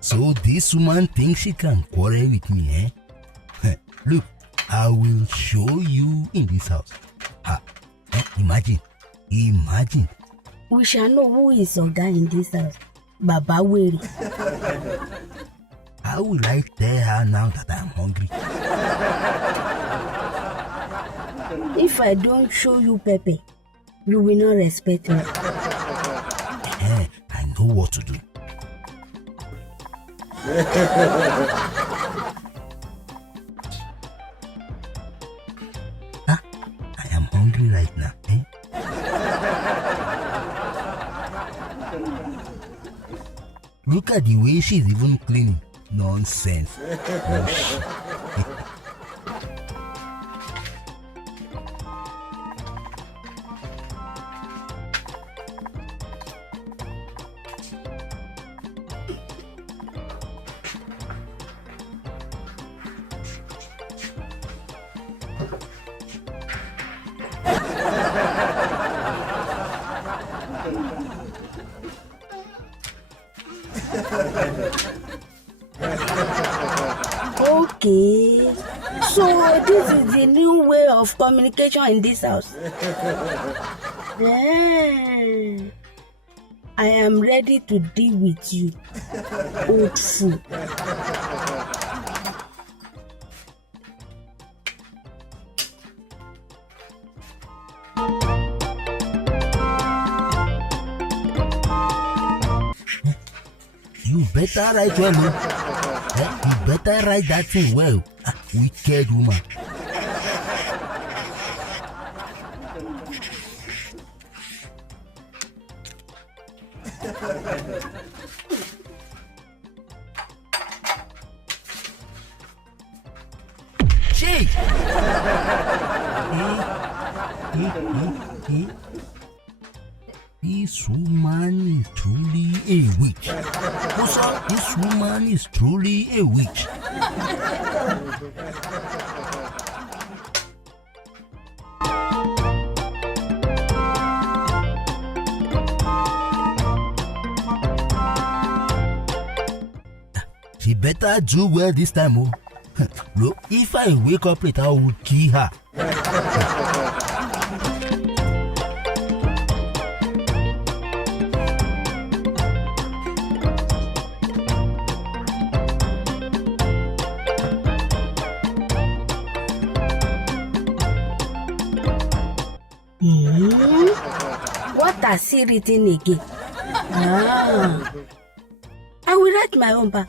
So this woman thinks she can quarrel with me, eh? Look, I will show you in this house. Imagine. We shall know who is Oga in this house. Baba Weri. How will I tell her now that I'm hungry? If I don't show you Pepe, you will not respect me. I know what to do. I am hungry right now, eh? Look at the way she's even cleaning. Nonsense. Okay, so this is the new way of communication in this house. I am ready to deal with you, old fool. You better write well, no? You better write that thing well. Wicked woman. Shake! This woman is truly a witch. This woman is truly a witch. She better do well this time, oh. Look, if I wake up late, I will kill her. What has he written again? I will write my own back.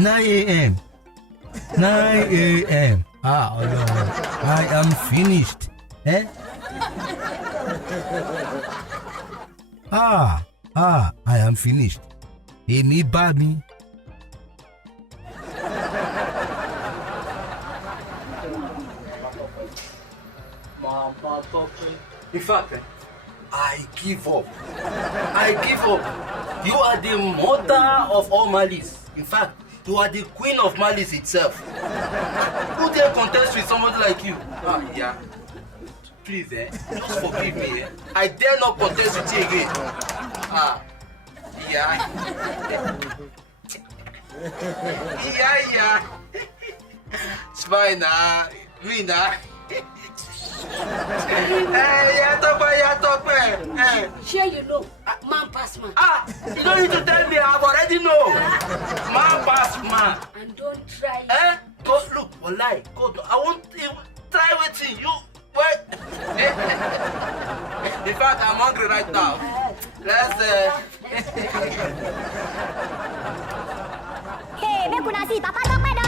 $9 a.m. I am finished. Eh? I am finished. Emi bá mi. Mama, Tope. In fact, I give up. I give up. You are the mother of all malice. In fact, you are the queen of malice itself. Who dare contest with somebody like you? Yeah. Please, just forgive me. I dare not contest with you again. Yeah. Yeah. Smile now. Me now. Yeah, Tope. Sure you know, man pass man. You don't need to tell me, I've already know. man. And don't try. Eh? God, look, wallahi, God, I won't even try waiting. You, wait. In fact, I'm hungry right now. Let's, Hey, make una see, Papa Tope